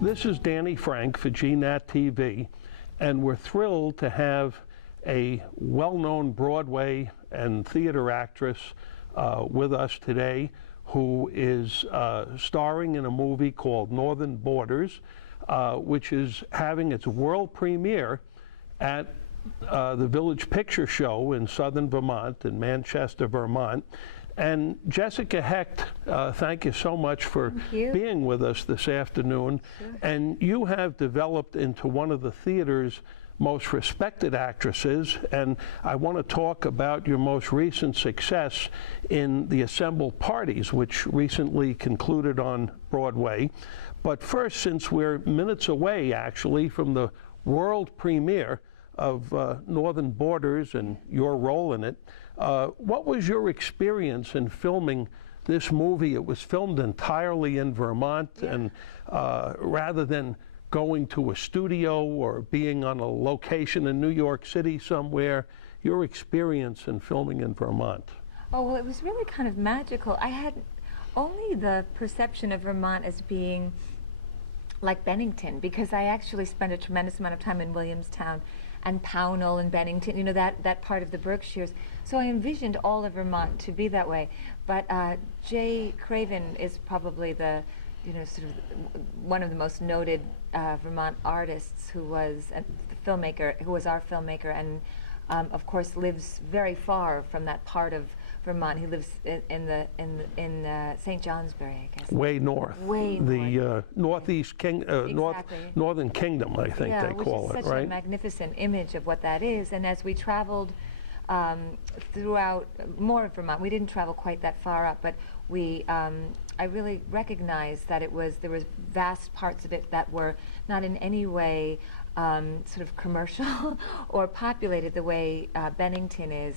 This is Danny Frank for GNAT TV, and we're thrilled to have a well-known Broadway and theater actress with us today who is starring in a movie called Northern Borders, which is having its world premiere at the Village Picture Show in southern Vermont, in Manchester, Vermont. And Jessica Hecht, thank you so much for being with us this afternoon. Sure. And you have developed into one of the theater's most respected actresses, and I want to talk about your most recent success in The Assembled Parties, which recently concluded on Broadway. But first, since we're minutes away actually from the world premiere of Northern Borders and your role in it, what was your experience in filming this movie? It was filmed entirely in Vermont, and rather than going to a studio or being on a location in New York City somewhere, your experience in filming in Vermont. Oh, well, it was really kind of magical. I had only the perception of Vermont as being like Bennington, because I actually spent a tremendous amount of time in Williamstown and Pownell and Bennington, you know, that part of the Berkshires. So I envisioned all of Vermont to be that way. But Jay Craven is probably the, you know, sort of one of the most noted Vermont artists, who was a filmmaker, who was our filmmaker, and of course lives very far from that part of Vermont. He lives in St. Johnsbury, I guess. Way north. Way the north. Exactly. Northern Kingdom, I think they call it, right? Which is such a magnificent image of what that is. And as we traveled throughout more of Vermont, we didn't travel quite that far up, but we, I really recognized that there was vast parts of it that were not in any way sort of commercial or populated the way Bennington is.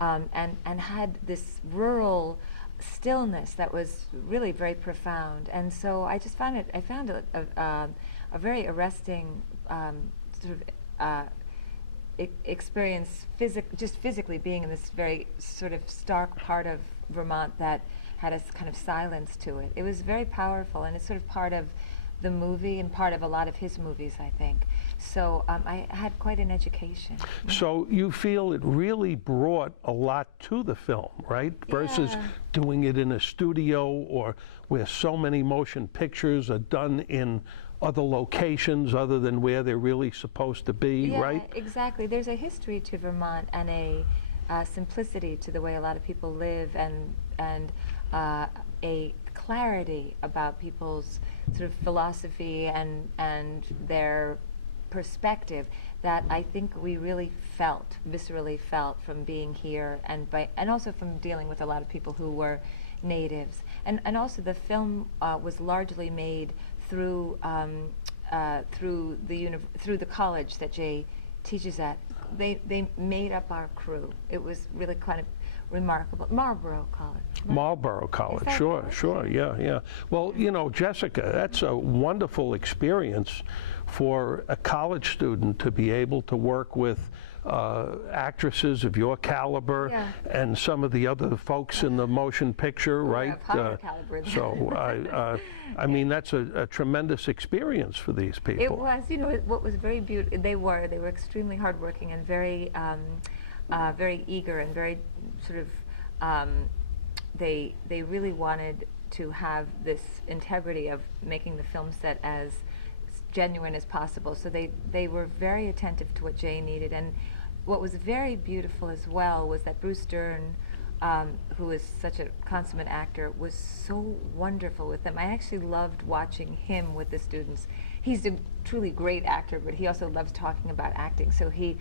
And had this rural stillness that was really very profound, and so I just found it. I found it a very arresting sort of experience, just physically being in this very sort of stark part of Vermont that had a kind of silence to it. It was very powerful, and it's sort of part of the movie and part of a lot of his movies, I think. So I had quite an education. So you feel it really brought a lot to the film, right? Versus doing it in a studio, or where so many motion pictures are done in other locations other than where they're really supposed to be, right? Yeah, exactly. There's a history to Vermont and a simplicity to the way a lot of people live, and a clarity about people's sort of philosophy and their perspective that I think we really viscerally felt from being here, and also from dealing with a lot of people who were natives. And also the film was largely made through the college that Jay teaches at. They made up our crew. It was really kind of remarkable. Marlborough College. Marlborough College, sure, yeah. Well, you know, Jessica, that's a wonderful experience for a college student to be able to work with actresses of your caliber and some of the other folks in the motion picture, right? So, I mean, that's a tremendous experience for these people. It was, you know, what was very beautiful. They were extremely hardworking and very, very eager and very sort of. They really wanted to have this integrity of making the film set as genuine as possible. So they were very attentive to what Jay needed. And what was very beautiful as well was that Bruce Dern, who is such a consummate actor, was so wonderful with them. I actually loved watching him with the students. He's a truly great actor, but he also loves talking about acting. So he's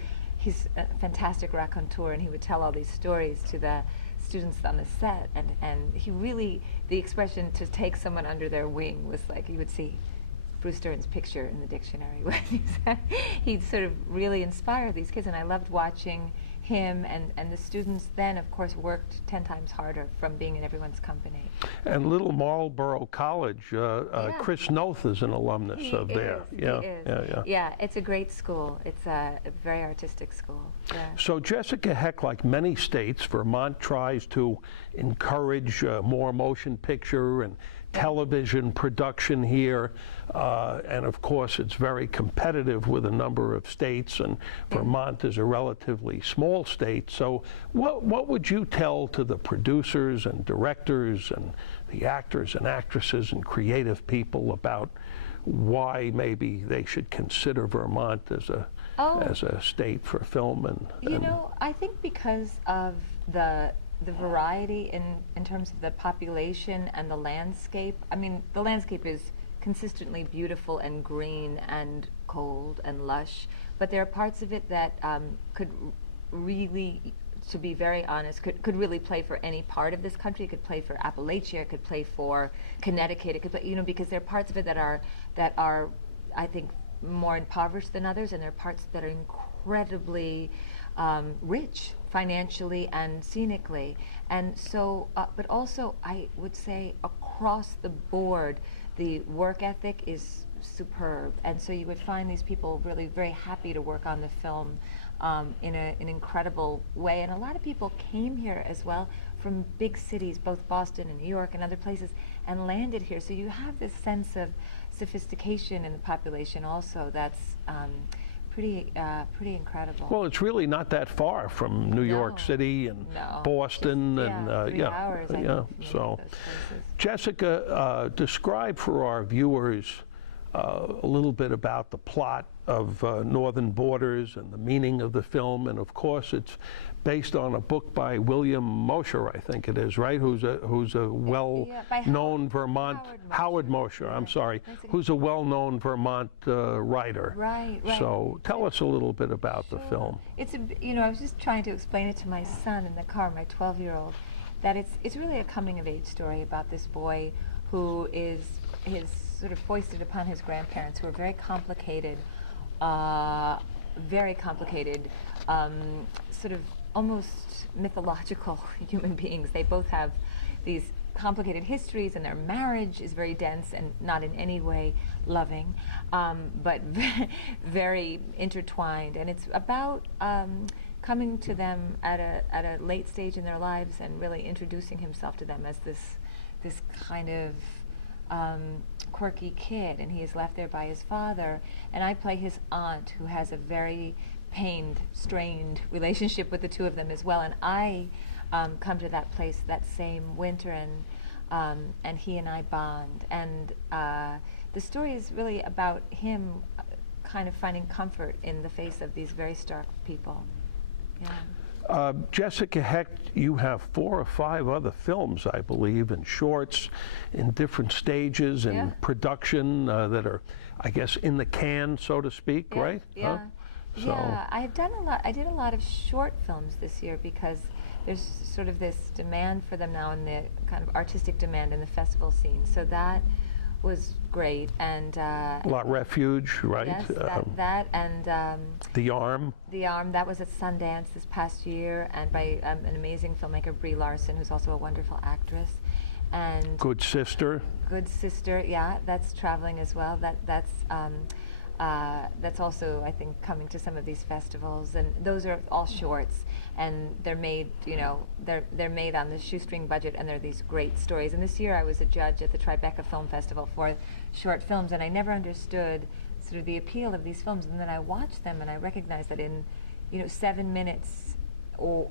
a fantastic raconteur, and he would tell all these stories to the students on the set, and he really, the expression to take someone under their wing was like, you would see Bruce Dern's picture in the dictionary when he'd sort of really inspired these kids, and I loved watching him, and the students then, of course, worked 10 times harder from being in everyone's company. And little Marlborough College, Chris Noth is an alumnus of there. Yeah, it's a great school. It's a very artistic school. Yeah. So Jessica Hecht, like many states, Vermont tries to encourage more motion picture and television production here, and of course it's very competitive with a number of states, and Vermont is a relatively small state. So what would you tell to the producers and directors and the actors and actresses and creative people about why maybe they should consider Vermont as a state for film? And you know, I think because of the variety in terms of the population and the landscape. I mean, the landscape is consistently beautiful and green and cold and lush, but there are parts of it that could really, to be very honest, could really play for any part of this country. It could play for Appalachia, it could play for Connecticut, it could play, you know, because there are parts of it that are, I think, more impoverished than others, and there are parts that are incredibly rich financially and scenically. And so, but also I would say across the board, the work ethic is superb. And so you would find these people really very happy to work on the film in an incredible way. And a lot of people came here as well from big cities, both Boston and New York and other places, and landed here. So you have this sense of sophistication in the population also that's pretty incredible. Well, it's really not that far from New York City and Boston, and 3 hours, I think, so Jessica, describe for our viewers a little bit about the plot of Northern Borders and the meaning of the film. And of course it's based on a book by William Mosher, I think it is, right? Who's a well-known Vermont, Howard Mosher, I'm sorry, who's a well-known Vermont writer. Right. So tell us a little bit about the film. It's you know, I was just trying to explain it to my son in the car, my 12-year-old, that it's really a coming-of-age story about this boy who is sort of foisted upon his grandparents, who are very complicated, sort of almost mythological human beings. They both have these complicated histories, and their marriage is very dense and not in any way loving, but very intertwined. And it's about coming to them at a late stage in their lives and really introducing himself to them as this kind of quirky kid, and he is left there by his father. And I play his aunt, who has a very pained, strained relationship with the two of them as well. And I come to that place that same winter, and he and I bond. And the story is really about him kind of finding comfort in the face of these very stark people. Yeah. Jessica Hecht, you have 4 or 5 other films, I believe, and shorts in different stages in production that are, I guess, in the can, so to speak, right? Yeah. Huh? Yeah, I did a lot of short films this year because there's sort of this demand for them now, and the kind of artistic demand in the festival scene. So that was great. And La Refuge, right? Yes, that and The Arm. The Arm, that was at Sundance this past year, and by an amazing filmmaker, Brie Larson, who's also a wonderful actress. And Good Sister. Good Sister, yeah, that's traveling as well. That's also, I think, coming to some of these festivals, and those are all shorts, and they're made, you know, they're made on the shoestring budget, and they're these great stories. And this year I was a judge at the Tribeca Film Festival for short films, and I never understood sort of the appeal of these films, and then I watched them and I recognized that in, you know, 7 minutes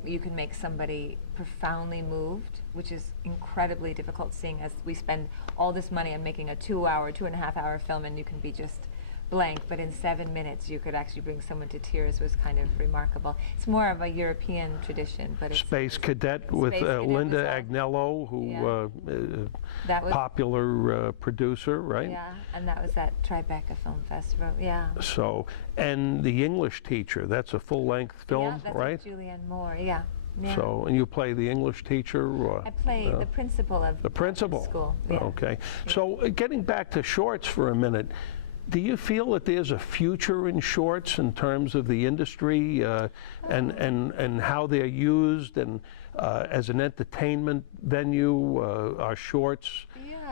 you can make somebody profoundly moved, which is incredibly difficult, seeing as we spend all this money on making a 2-hour, 2.5-hour film, and you can be just blank, but in 7 minutes you could actually bring someone to tears. Was kind of remarkable. It's more of a European tradition, but it's Space Cadet with Linda Agnello, who that was popular producer, right? Yeah, and that was at Tribeca Film Festival. Yeah. So, and The English Teacher, that's a full-length film, yeah, that's right? With Julianne Moore. Yeah. Yeah. So, and you play the English teacher? Or, I play the principal of the principal. School. Yeah. Okay. Yeah. So, getting back to shorts for a minute, do you feel that there's a future in shorts in terms of the industry and how they're used, and as an entertainment venue, are shorts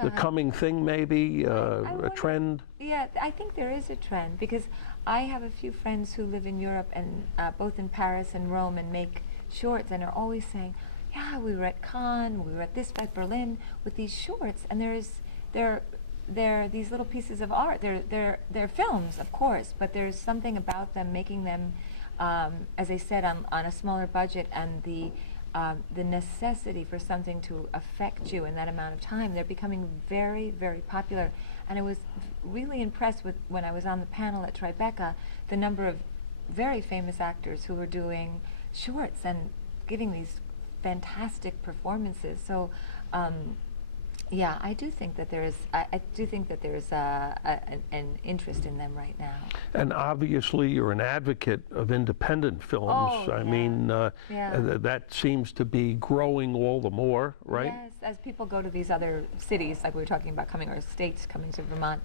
the coming thing, maybe, a trend? Yeah, I think there is a trend, because I have a few friends who live in Europe, and both in Paris and Rome, and make shorts, and are always saying, yeah, we were at Cannes, we were at this, at Berlin, with these shorts, and there is they're these little pieces of art. They're films, of course, but there's something about them making them, as I said, on a smaller budget, and the necessity for something to affect you in that amount of time. They're becoming very, very popular. And I was really impressed with, when I was on the panel at Tribeca, the number of very famous actors who were doing shorts and giving these fantastic performances. So, yeah, I do think that there's an interest in them right now. And obviously, you're an advocate of independent films. Oh, I yeah. mean, Yeah. that seems to be growing all the more, right? Yes, as people go to these other cities, like we were talking about coming, or states coming to Vermont,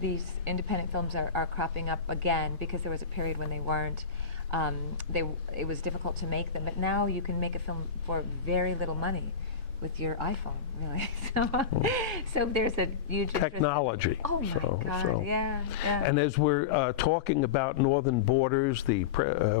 these independent films are cropping up again, because there was a period when they weren't. It was difficult to make them, but now you can make a film for very little money with your iPhone, really. So there's a huge Technology. Oh my God! Yeah, yeah. And as we're talking about Northern Borders, the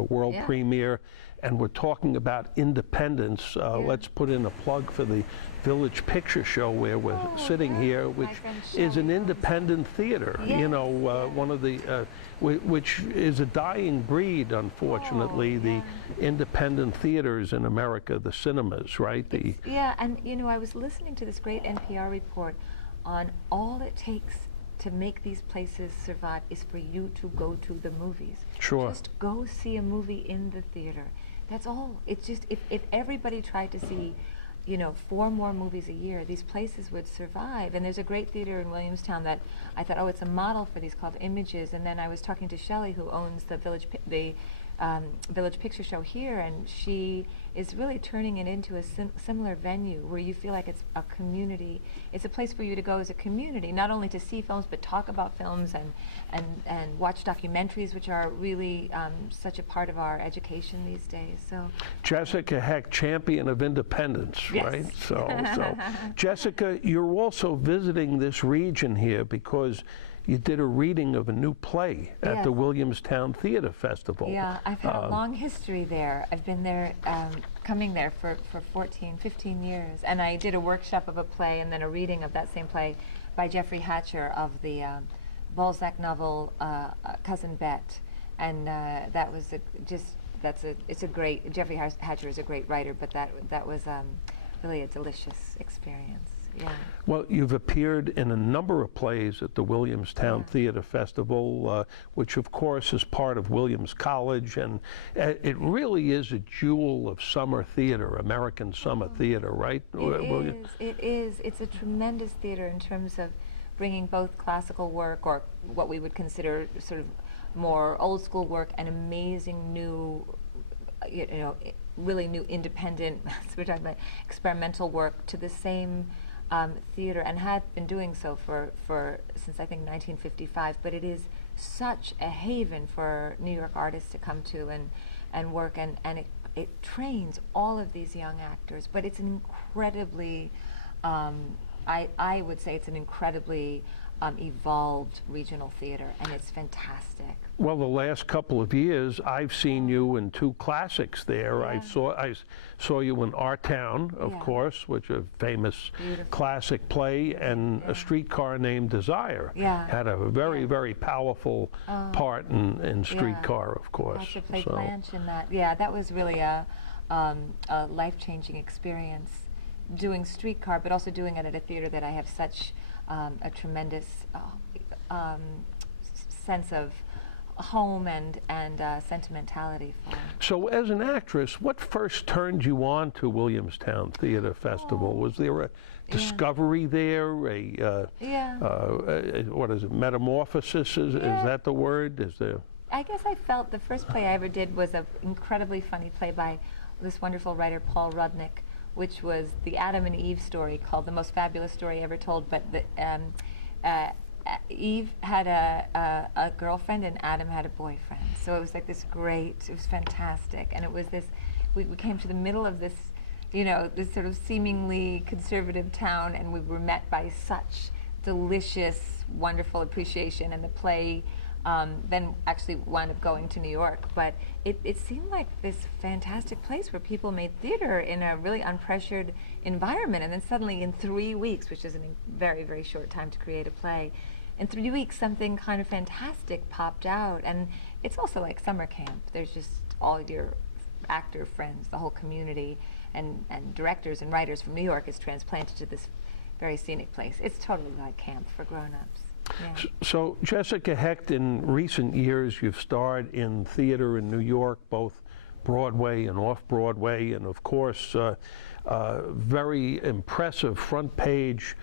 world Yeah. premiere, and we're talking about independence, let's put in a plug for the Village Picture Show, where we're sitting here, which is an independent theater. Yes. You know, one of the, which is a dying breed, unfortunately, the independent theaters in America, the cinemas, right? Yeah, and you know, I was listening to this great NPR report on all it takes to make these places survive is for you to go to the movies. Sure. Just go see a movie in the theater. That's all. It's just, if everybody tried to see, you know, 4 more movies a year, these places would survive. And there's a great theater in Williamstown that I thought, oh, it's a model for these, called Images. And then I was talking to Shelley, who owns the Village Picture Show here, and she is really turning it into a similar venue where you feel like it's a community. It's a place for you to go as a community, not only to see films, but talk about films and watch documentaries, which are really such a part of our education these days. So, Jessica Hecht, champion of independence, yes. right? So Jessica, you're also visiting this region here because you did a reading of a new play at Yes. the Williamstown Theater Festival. Yeah, I've had a long history there. I've been there, coming there for 15 years. And I did a workshop of a play and then a reading of that same play by Jeffrey Hatcher of the Balzac novel Cousin Bet. And that was it's a great, Jeffrey Hatcher is a great writer, but that was really a delicious experience. Yeah. Well, you've appeared in a number of plays at the Williamstown Theater Festival, which of course is part of Williams College, and it really is a jewel of summer theater, American summer theater, right? It is. It's a tremendous theater in terms of bringing both classical work, or what we would consider sort of more old school work, and amazing new, you know, really new independent, so we're talking about experimental work, to the same theater, and had been doing so for since I think 1955. But it is such a haven for New York artists to come to and work, and it trains all of these young actors. But it's an incredibly, I would say it's an incredibly evolved regional theater, and it's fantastic. Well, the last couple of years, I've seen you in 2 classics there. Yeah. I saw you in Our Town, of course, which is a famous classic play, and A Streetcar Named Desire. Yeah. Had a very, very powerful part in Streetcar, of course. I should play Blanche in that. Yeah, that was really a life-changing experience, doing Streetcar, but also doing it at a theater that I have such a tremendous sense of home and sentimentality for. So as an actress, what first turned you on to Williamstown Theater Festival? Was there a discovery there, what is it, metamorphosis, is that the word? Is there? I guess I felt the first play I ever did was an incredibly funny play by this wonderful writer, Paul Rudnick, which was the Adam and Eve story, called The Most Fabulous Story Ever Told. But Eve had a girlfriend and Adam had a boyfriend. So it was like this great, it was fantastic. And it was this, we came to the middle of this, you know, this sort of seemingly conservative town, and we were met by such delicious, wonderful appreciation. And the play then actually wound up going to New York. But it seemed like this fantastic place where people made theater in a really unpressured environment, and then suddenly in 3 weeks, which is a very, very short time to create a play, in 3 weeks something kind of fantastic popped out. And it's also like summer camp. There's just all your actor friends, the whole community, and directors and writers from New York is transplanted to this very scenic place. It's totally like camp for grown-ups. Yeah. So, Jessica Hecht, in recent years, you've starred in theater in New York, both Broadway and off-Broadway, and of course, very impressive front-page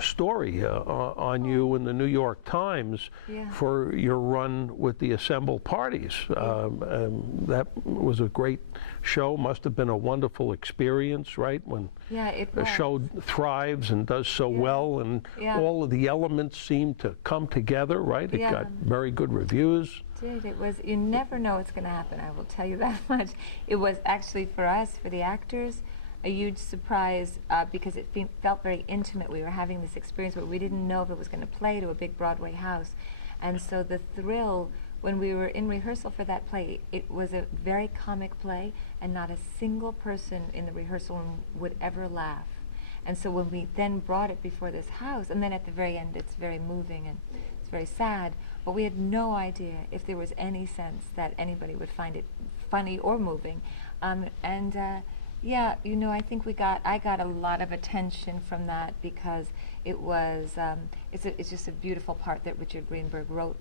story on you in the New York Times for your run with the Assemble Parties. That was a great show. Must have been a wonderful experience, right? When a show thrives and does so well, and all of the elements seem to come together, right? It got very good reviews. It was, you never know what's going to happen, I will tell you that much. It was actually, for us, for the actors, a huge surprise because it felt very intimate. We were having this experience where we didn't know if it was going to play to a big Broadway house. And so the thrill, when we were in rehearsal for that play, it was a very comic play, and not a single person in the rehearsal room would ever laugh. And so when we then brought it before this house, and then at the very end it's very moving and it's very sad, but we had no idea if there was any sense that anybody would find it funny or moving. Yeah, you know, I think I got a lot of attention from that because it was, it's just a beautiful part that Richard Greenberg wrote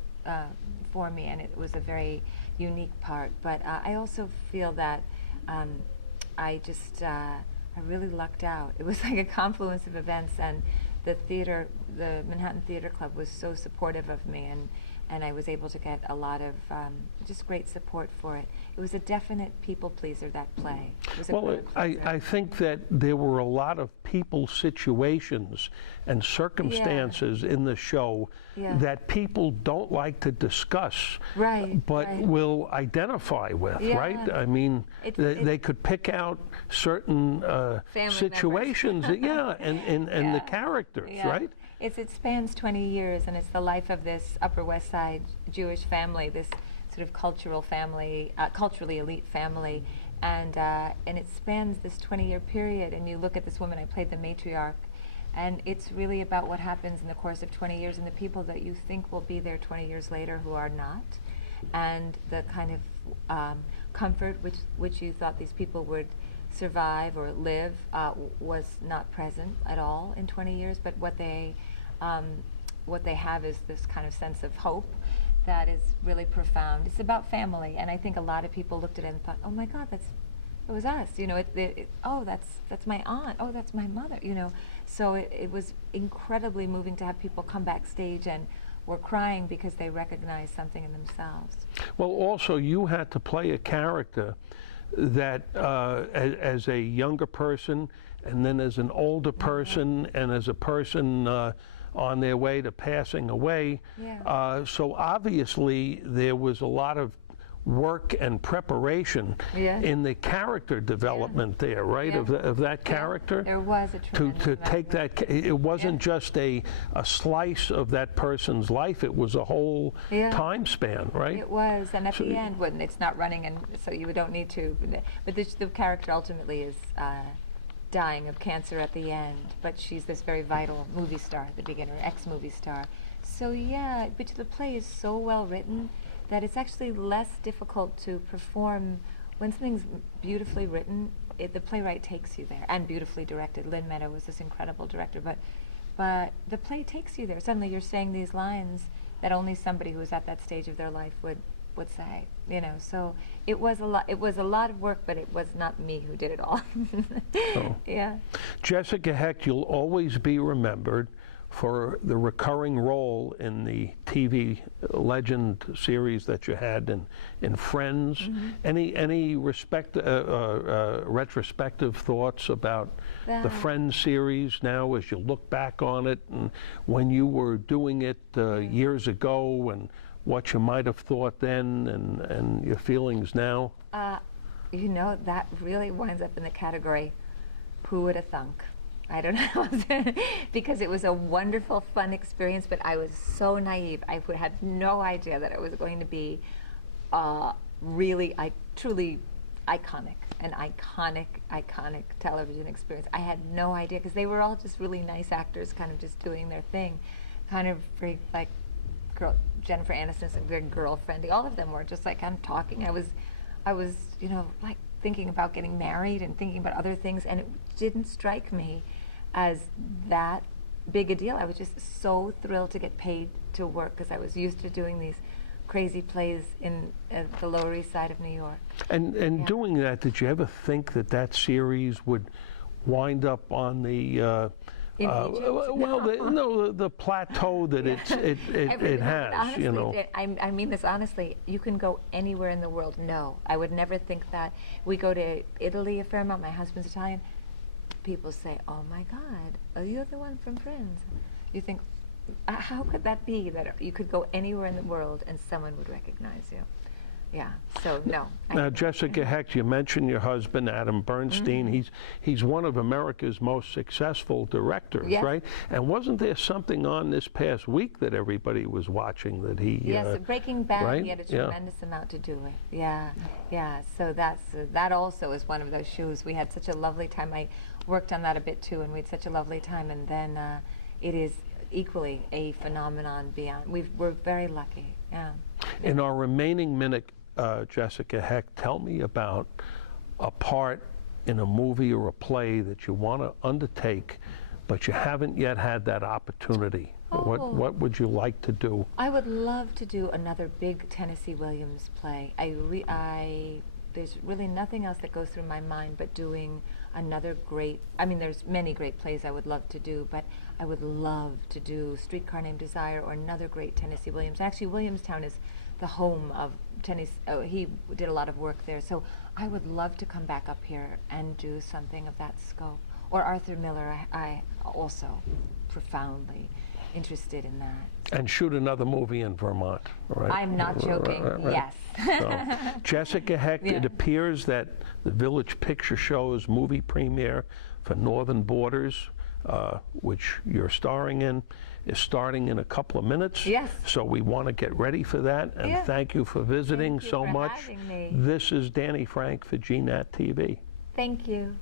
for me, and it was a very unique part. But I also feel that I really lucked out. It was like a confluence of events, and the theater, the Manhattan Theater Club was so supportive of me, and I was able to get a lot of just great support for it. It was a definite people pleaser, that play. It was well, I think that there were a lot of people, situations, and circumstances in the show that people don't like to discuss, but will identify with, right? I mean, they could pick out certain situations, and the characters, right? It spans 20 years, and it's the life of this Upper West Side Jewish family, this sort of cultural family, culturally elite family, and it spans this 20-year period. And you look at this woman, I played the matriarch, and it's really about what happens in the course of 20 years and the people that you think will be there 20 years later who are not, and the kind of comfort which you thought these people would survive or live was not present at all in 20 years, but what they have is this kind of sense of hope that is really profound. It's about family, and I think a lot of people looked at it and thought, oh my God, that was us, you know, oh, that's my aunt, oh, that's my mother, you know. So it was incredibly moving to have people come backstage and were crying because they recognized something in themselves. Well, also you had to play a character that as a younger person, and then as an older person, and as a person on their way to passing away. So obviously there was a lot of work and preparation in the character development there, right? Of that character. There was a tremendous to take that. It wasn't just a slice of that person's life. It was a whole time span, right? It was, and at the end, when it's not running, and so you don't need to. But the character ultimately is dying of cancer at the end. But she's this very vital movie star at the beginning, ex-movie star. So yeah, but the play is so well written that it's actually less difficult to perform when something's beautifully written. The playwright takes you there, and beautifully directed. Lynn Meadow was this incredible director, but the play takes you there. Suddenly you're saying these lines that only somebody who was at that stage of their life would say, you know. So it was a lot of work, but it was not me who did it all. Yeah. Jessica Hecht, you'll always be remembered for the recurring role in the TV Legend series that you had in Friends. Any retrospective thoughts about the Friends series now as you look back on it, and when you were doing it years ago, and what you might have thought then, and your feelings now? You know, that really winds up in the category, who would have thunk? I don't know, because it was a wonderful, fun experience, but I was so naive. I had no idea that it was going to be really, truly iconic, an iconic television experience. I had no idea, because they were all just really nice actors, kind of just doing their thing, kind of very, like, Jennifer Aniston's very girl-friendly. All of them were just like, I'm talking. I was, you know, like thinking about getting married and thinking about other things, and it didn't strike me as that big a deal. I was just so thrilled to get paid to work, because I was used to doing these crazy plays in the Lower East Side of New York. And doing that, did you ever think that that series would wind up on the the plateau that it has, honestly, you know? I mean this honestly. You can go anywhere in the world. No, I would never think that. We go to Italy a fair amount. My husband's Italian. People say, "Oh my God, are you the one from Friends?" You think, how could that be, that you could go anywhere in the world and someone would recognize you? Yeah, so no. Now, Jessica Hecht, you mentioned your husband, Adam Bernstein. He's one of America's most successful directors, yes. right? And wasn't there something on this past week that everybody was watching that he... Yes, Breaking Bad, right? he had a tremendous amount to do with. Yeah, yeah, so that also is one of those shows. We had such a lovely time. I worked on that a bit too, and we had such a lovely time, and then it is equally a phenomenon beyond. We're very lucky, yeah. In our remaining minute, Jessica Hecht, tell me about a part in a movie or a play that you want to undertake, but you haven't yet had that opportunity. Oh. What would you like to do? I would love to do another big Tennessee Williams play. There's really nothing else that goes through my mind but doing another great, I mean, there's many great plays I would love to do, but I would love to do Streetcar Named Desire or another great Tennessee Williams. Actually, Williamstown is the home of Tennessee. Oh, he did a lot of work there, so I would love to come back up here and do something of that scope. Or Arthur Miller, I also profoundly interested in that. And shoot another movie in Vermont, right? I'm not joking, right. yes. So, Jessica Hecht, it appears that the Village Picture Show's movie premiere for Northern Borders, which you're starring in, is starting in a couple of minutes. Yes. So we want to get ready for that, and thank you for visiting so much. Having me. This is Danny Frank for GNAT TV. Thank you.